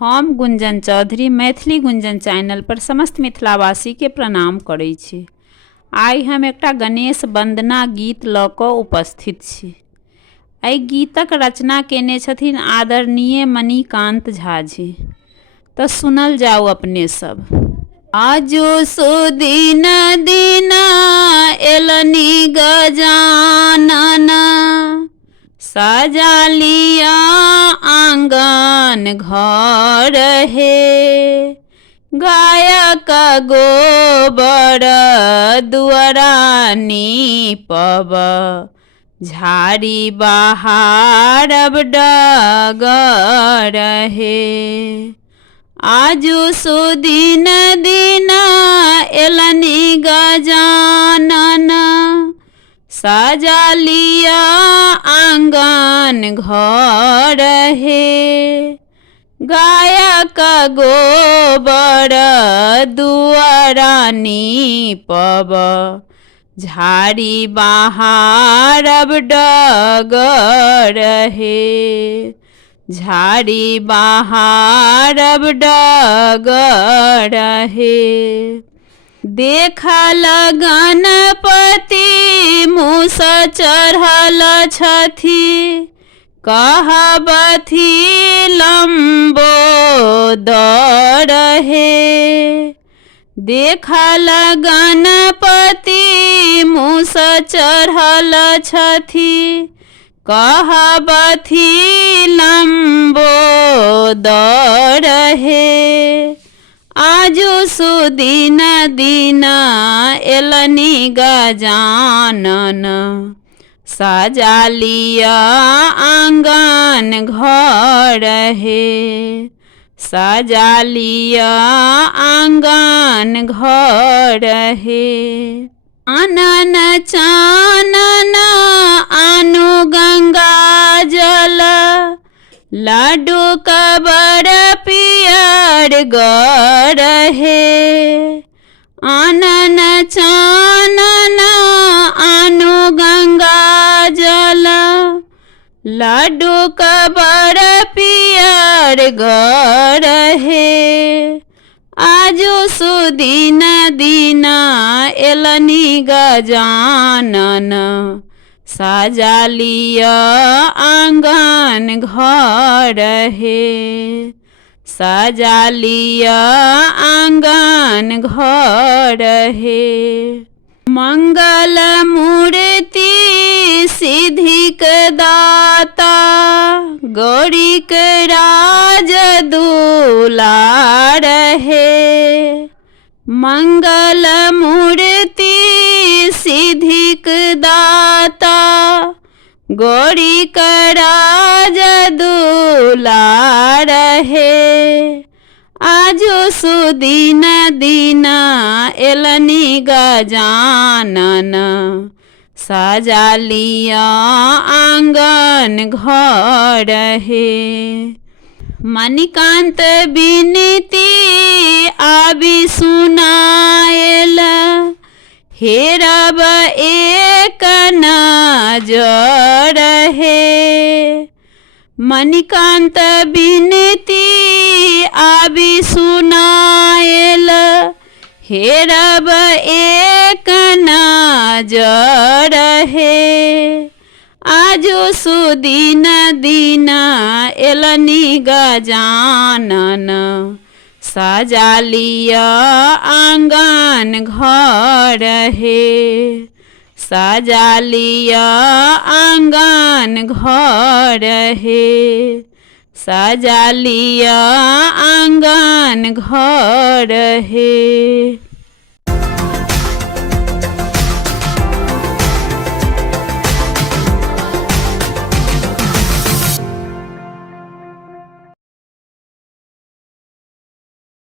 हम गुंजन चौधरी मैथिली गुंजन चैनल पर समस्त मिथिलावासी के प्रणाम करै छी। आइ हम एकटा गणेश वंदना गीत लऽ कऽ उपस्थित छी। एहि गीतक रचना केने छथिन आदरणीय मणिकांत झा जी। तऽ सुनल जाओ अपने सब। आजो सुदिन दिन एलनी गजानन, सजा लिया आंगन घर हे। गायक गोबर दुआरा नीपब, झाड़ी बहारब डगर हे। आजु सुदिन दिन एलनी गजानन, सजा लिया आंगन घर हे। गायक गोबर दुआरा नीपब, झाड़ी बहारब डगर हे। झाड़ी बहारब डगर हे। देखल गणपति मूस चढ़ल छथि, कहबथि लंबोदर हे। देखल गणपति मूस चढ़ल छथि, कहबथि लंबोदर हे। आजु सुदिन दिन एलनी गजानन, सजा लिया आंगन घर हे। सजा लिया आंगन घर हे। आनन चानन आनु गंगा जल, लाडू कबर पियर गर हे। आनन चानन आनु गंगा जल, लाडू कबर पियर गर हे। आजु सुदिन दिन एलनी गजानन, सजा लिया आंगन घर हे। सजा लिया आंगन घर हे। मंगल मूर्ति सिद्धिक दाता, गौरीक राज दुलार हे। मंगल मूर्ति सिद्धिक दाता, गौरीक राज दुलार हे। आजु सुदिन दिन एलनी गजानन, सजा लिया आंगन घर हे। मणिकांत विनती आबि सुनाएल, हेरब एक नजर हे। मणिकांत विनती आबि सुनाएल, हेरब एक नजर हे। आजु सुदिन दिन एलनी गजानन, सजा लिया आंगन घर हे। सजा लिया आंगन घर हे। सजा लिया आंगन घर हे।